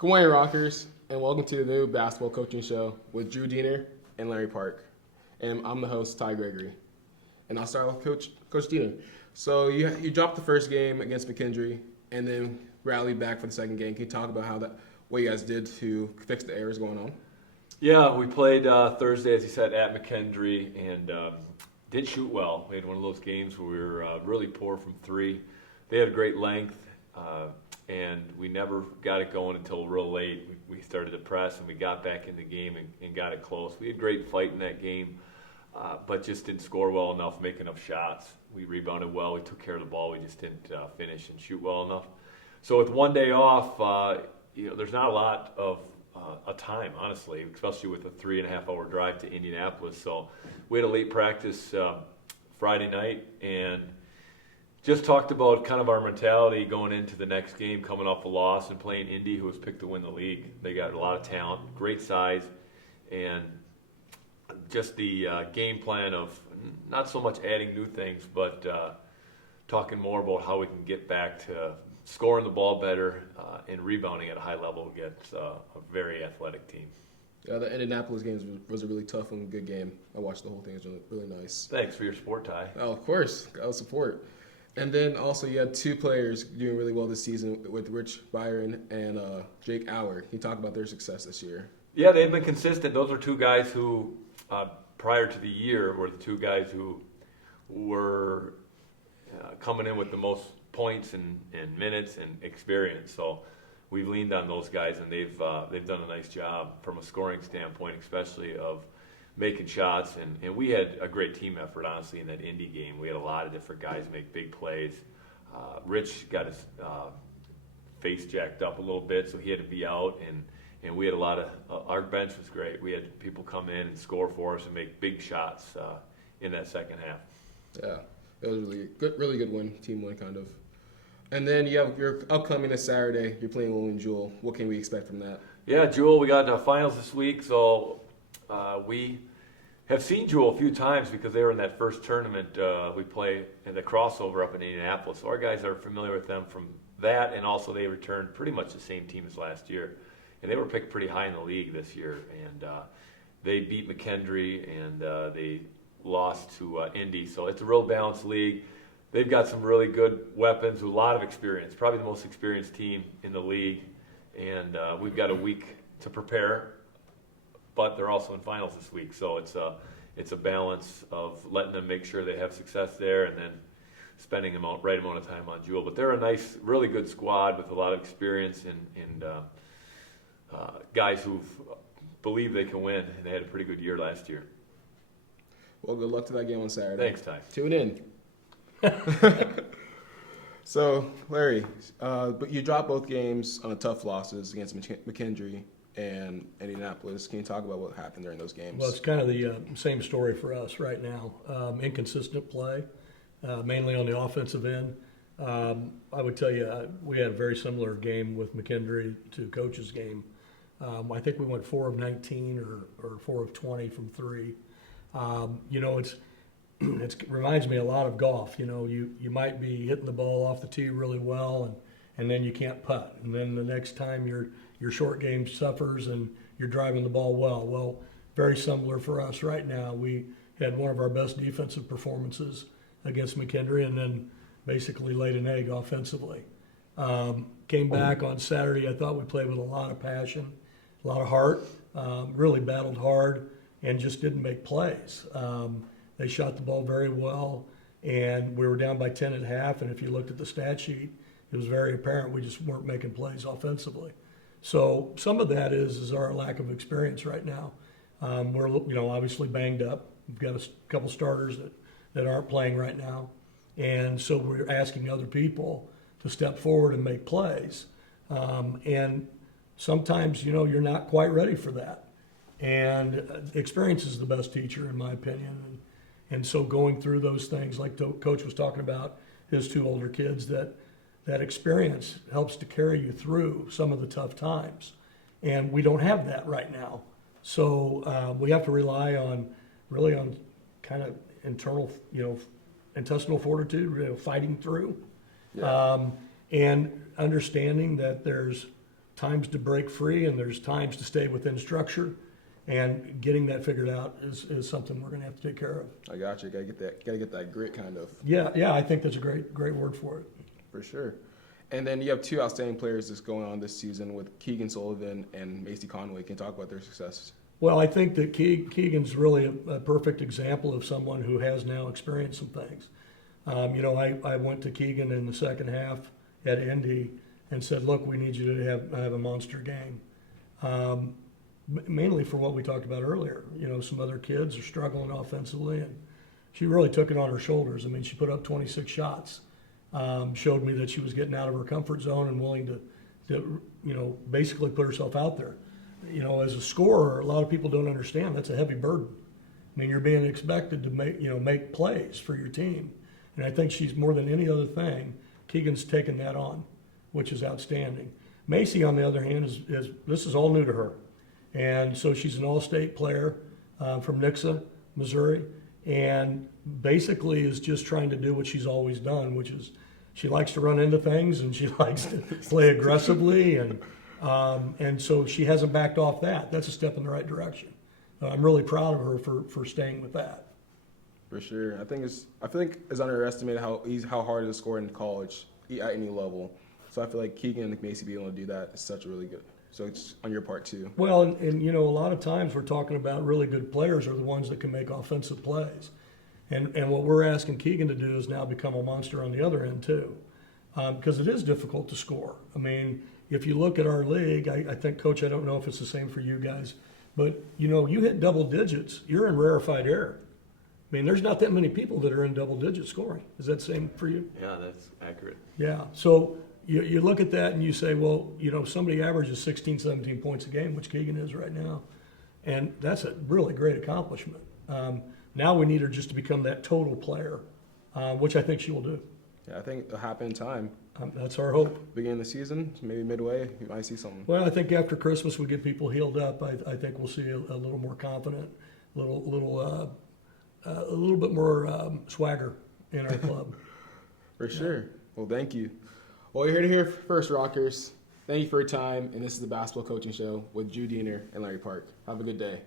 Good morning, Rockers, and welcome to the new basketball coaching show with Drew Diener and Larry Park. And I'm the host, Ty Gregory. And I'll start with Coach Diener. So you dropped the first game against McKendree and then rallied back for the second game. Can you talk about what you guys did to fix the errors going on? Yeah, we played Thursday, as you said, at McKendree and didn't shoot well. We had one of those games where we were really poor from three. They had a great length, and we never got it going until real late. We started to press, and we got back in the game and got it close. We had great fight in that game, but just didn't score well enough, make enough shots. We rebounded well. We took care of the ball. We just didn't finish and shoot well enough. So with one day off, there's not a lot of a time, honestly, especially with a 3.5-hour drive to Indianapolis. So we had a late practice Friday night and just talked about kind of our mentality going into the next game, coming off a loss and playing Indy, who was picked to win the league. They got a lot of talent, great size, and just the game plan of not so much adding new things, but talking more about how we can get back to scoring the ball better and rebounding at a high level against a very athletic team. Yeah, the Indianapolis game was a really tough and good game. I watched the whole thing. It was really nice. Thanks for your support, Ty. Oh, of course. Got support. And then also you had two players doing really well this season with Rich Byron and Jake Auer. Can you talk about their success this year? Yeah, they've been consistent. Those are two guys who, prior to the year, were the two guys who were coming in with the most points and minutes and experience. So we've leaned on those guys, and they've done a nice job from a scoring standpoint, especially of making shots. And we had a great team effort, honestly, in that Indy game. We had a lot of different guys make big plays. Rich got his face jacked up a little bit, so he had to be out, and we had a lot of our bench was great. We had people come in and score for us and make big shots in that second half. Yeah, it was really good win, team win kind of. And then you have your upcoming this Saturday. You're playing William Jewell. What can we expect from that? Yeah, Jewell, we got finals this week, so we have seen Jewell a few times because they were in that first tournament we play in the crossover up in Indianapolis. So our guys are familiar with them from that, and also they returned pretty much the same team as last year. And they were picked pretty high in the league this year, and they beat McKendree, and they lost to Indy. So it's a real balanced league. They've got some really good weapons with a lot of experience, probably the most experienced team in the league, and we've got a week to prepare, but they're also in finals this week, so it's a balance of letting them make sure they have success there and then spending the right amount of time on Jewell. But they're a nice, really good squad with a lot of experience and guys who believe they can win, and they had a pretty good year last year. Well, good luck to that game on Saturday. Thanks, Ty. Tune in. So, Larry, but you dropped both games on tough losses against McKendree and Indianapolis. Can you talk about what happened during those games? Well, it's kind of the same story for us right now. Inconsistent play, mainly on the offensive end. I would tell you we had a very similar game with McKendree to Coach's game. I think we went 4 of 19 or 4 of 20 from three. It reminds me a lot of golf. You might be hitting the ball off the tee really well, and then you can't putt. And then the next time your short game suffers and you're driving the ball well. Well, very similar for us right now. We had one of our best defensive performances against McKendree, and then basically laid an egg offensively. Came back on Saturday. I thought we played with a lot of passion, a lot of heart, really battled hard, and just didn't make plays. They shot the ball very well, and we were down by 10 at half, and if you looked at the stat sheet, it was very apparent we just weren't making plays offensively. So some of that is our lack of experience right now. We're obviously banged up. We've got a couple starters that aren't playing right now, and so we're asking other people to step forward and make plays. And sometimes, you're not quite ready for that. And experience is the best teacher, in my opinion. And so going through those things, like Coach was talking about, his two older kids, that experience helps to carry you through some of the tough times. And we don't have that right now. So we have to rely on kind of internal, intestinal fortitude, fighting through, and understanding that there's times to break free and there's times to stay within structure. And getting that figured out is something we're going to have to take care of. I got you. Gotta get that grit, kind of. Yeah, I think that's a great word for it. For sure. And then you have two outstanding players that's going on this season with Keegan Sullivan and Macy Conway. Can you talk about their success? Well, I think that Keegan's really a perfect example of someone who has now experienced some things. I went to Keegan in the second half at Indy and said, look, we need you to have a monster game. Mainly for what we talked about earlier. Some other kids are struggling offensively, and she really took it on her shoulders. I mean, she put up 26 shots, showed me that she was getting out of her comfort zone and willing to basically put herself out there. As a scorer, a lot of people don't understand that's a heavy burden. I mean, you're being expected to make plays for your team, and I think she's more than any other thing. Keegan's taken that on, which is outstanding. Macy, on the other hand, is this is all new to her. And so she's an all-state player from Nixa, Missouri, and basically is just trying to do what she's always done, which is she likes to run into things and she likes to play aggressively, and so she hasn't backed off that. That's a step in the right direction. I'm really proud of her for staying with that. For sure. I think it's underestimated how hard it is to score in college at any level. So I feel like Keegan and Macy being able to do that is such a really good. So it's on your part too. Well, and a lot of times we're talking about really good players are the ones that can make offensive plays. And what we're asking Keegan to do is now become a monster on the other end too. Because it is difficult to score. I mean, if you look at our league, I think, Coach, I don't know if it's the same for you guys, but you hit double digits, you're in rarefied air. I mean, there's not that many people that are in double digit scoring. Is that the same for you? Yeah, that's accurate. Yeah. So you look at that and you say, well, somebody averages 16, 17 points a game, which Keegan is right now. And that's a really great accomplishment. Now we need her just to become that total player, which I think she will do. Yeah, I think it'll happen in time. That's our hope. Beginning of the season, maybe midway, you might see something. Well, I think after Christmas we get people healed up. I think we'll see a little more confident, a little bit more swagger in our club. For sure. Well, thank you. Well, you're here to hear first, Rockers. Thank you for your time, and this is the Basketball Coaching Show with Drew Diener and Larry Park. Have a good day.